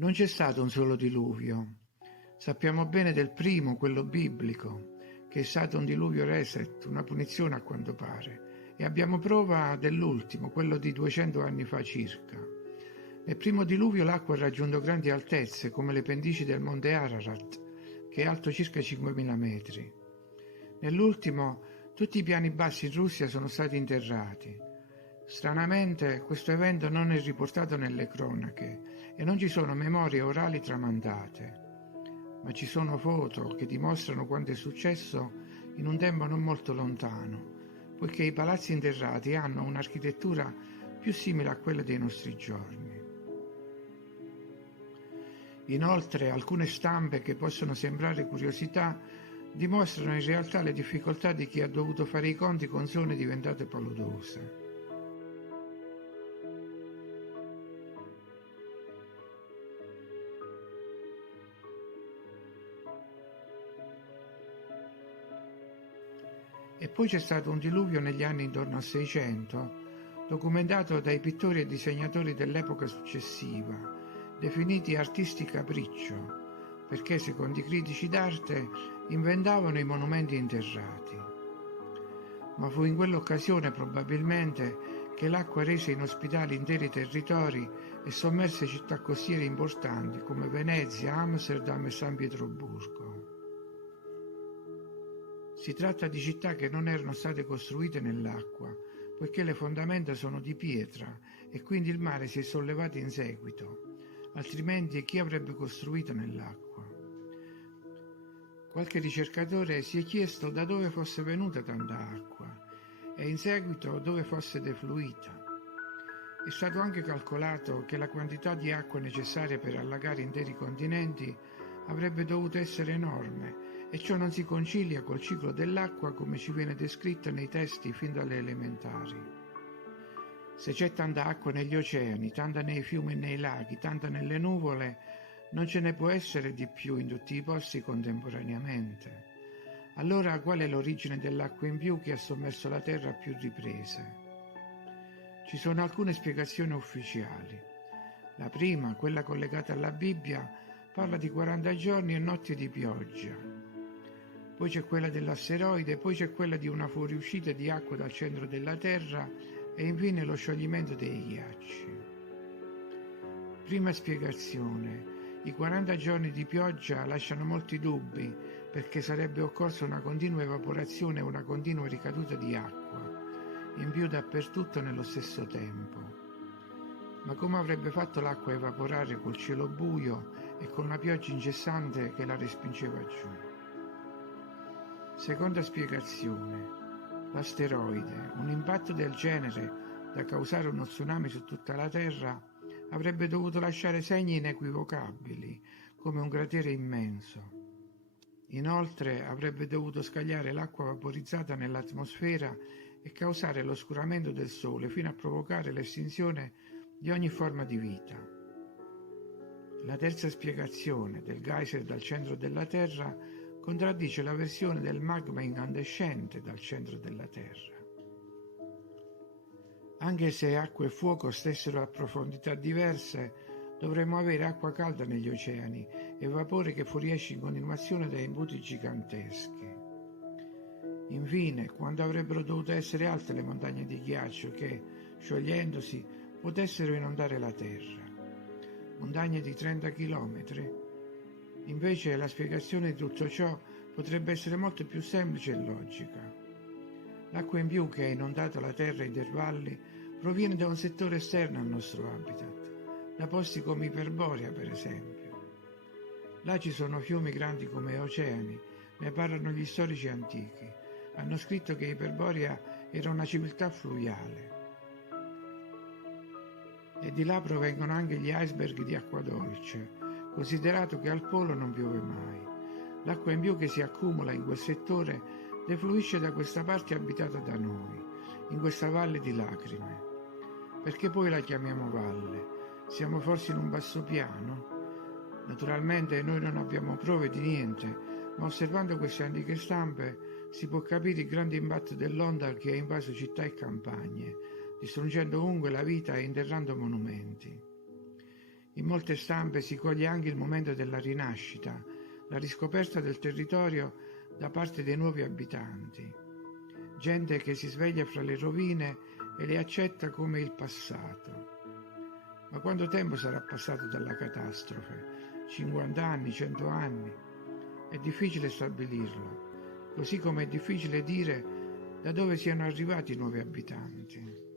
Non c'è stato un solo diluvio. Sappiamo bene del primo, quello biblico, che è stato un diluvio reset, una punizione a quanto pare, e abbiamo prova dell'ultimo, quello di 200 anni fa circa. Nel primo diluvio l'acqua ha raggiunto grandi altezze, come le pendici del monte Ararat, che è alto circa 5.000 metri. Nell'ultimo, tutti i piani bassi in Russia sono stati interrati. Stranamente, questo evento non è riportato nelle cronache e non ci sono memorie orali tramandate, ma ci sono foto che dimostrano quanto è successo in un tempo non molto lontano, poiché i palazzi interrati hanno un'architettura più simile a quella dei nostri giorni. Inoltre, alcune stampe che possono sembrare curiosità dimostrano in realtà le difficoltà di chi ha dovuto fare i conti con zone diventate paludose. E poi c'è stato un diluvio negli anni intorno al 600, documentato dai pittori e disegnatori dell'epoca successiva, definiti artisti capriccio, perché secondo i critici d'arte inventavano i monumenti interrati. Ma fu in quell'occasione probabilmente che l'acqua rese inospitali interi territori e sommerse città costiere importanti come Venezia, Amsterdam e San Pietroburgo. Si tratta di città che non erano state costruite nell'acqua, poiché le fondamenta sono di pietra e quindi il mare si è sollevato in seguito, altrimenti chi avrebbe costruito nell'acqua? Qualche ricercatore si è chiesto da dove fosse venuta tanta acqua e in seguito dove fosse defluita. È stato anche calcolato che la quantità di acqua necessaria per allagare interi continenti avrebbe dovuto essere enorme e ciò non si concilia col ciclo dell'acqua come ci viene descritto nei testi fin dalle elementari. Se c'è tanta acqua negli oceani, tanta nei fiumi e nei laghi, tanta nelle nuvole, non ce ne può essere di più in tutti i posti contemporaneamente. Allora qual è l'origine dell'acqua in più che ha sommerso la Terra a più riprese? Ci sono alcune spiegazioni ufficiali. La prima, quella collegata alla Bibbia, parla di 40 giorni e notti di pioggia. Poi c'è quella dell'asteroide, poi c'è quella di una fuoriuscita di acqua dal centro della Terra e infine lo scioglimento dei ghiacci. Prima spiegazione. I 40 giorni di pioggia lasciano molti dubbi perché sarebbe occorsa una continua evaporazione e una continua ricaduta di acqua, in più dappertutto nello stesso tempo. Ma come avrebbe fatto l'acqua a evaporare col cielo buio e con una pioggia incessante che la respingeva giù? Seconda spiegazione. L'asteroide, un impatto del genere da causare uno tsunami su tutta la Terra, avrebbe dovuto lasciare segni inequivocabili, come un cratere immenso. Inoltre avrebbe dovuto scagliare l'acqua vaporizzata nell'atmosfera e causare l'oscuramento del Sole fino a provocare l'estinzione di ogni forma di vita. La terza spiegazione del geyser dal centro della Terra contraddice la versione del magma incandescente dal centro della Terra. Anche se acqua e fuoco stessero a profondità diverse, dovremmo avere acqua calda negli oceani e vapore che fuoriesce in continuazione da imbuti giganteschi. Infine, quando avrebbero dovuto essere alte le montagne di ghiaccio che, sciogliendosi, potessero inondare la Terra? Montagne di 30 chilometri? Invece la spiegazione di tutto ciò potrebbe essere molto più semplice e logica. L'acqua in più che ha inondato la Terra a intervalli proviene da un settore esterno al nostro habitat, da posti come Iperborea per esempio. Là ci sono fiumi grandi come oceani, ne parlano gli storici antichi. Hanno scritto che Iperborea era una civiltà fluviale. E di là provengono anche gli iceberg di acqua dolce, considerato che al polo non piove mai. L'acqua in più che si accumula in quel settore defluisce da questa parte abitata da noi, in questa valle di lacrime. Perché poi la chiamiamo valle? Siamo forse in un basso piano? Naturalmente noi non abbiamo prove di niente, ma osservando queste antiche stampe si può capire il grande impatto dell'onda che ha invaso città e campagne, distruggendo ovunque la vita e interrando monumenti. In molte stampe si coglie anche il momento della rinascita, la riscoperta del territorio da parte dei nuovi abitanti, gente che si sveglia fra le rovine e le accetta come il passato. Ma quanto tempo sarà passato dalla catastrofe? 50 anni, 100 anni? È difficile stabilirlo, così come è difficile dire da dove siano arrivati i nuovi abitanti.